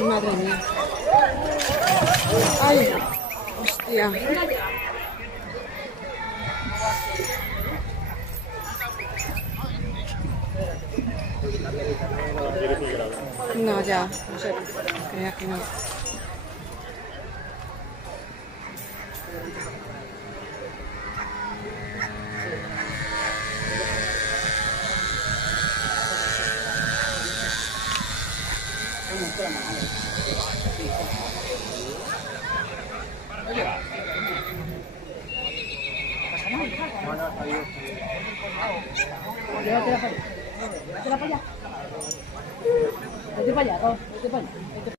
Madre mía. Ay, hostia. No, ya, no sé, creía que no. Vete para allá, vete para allá.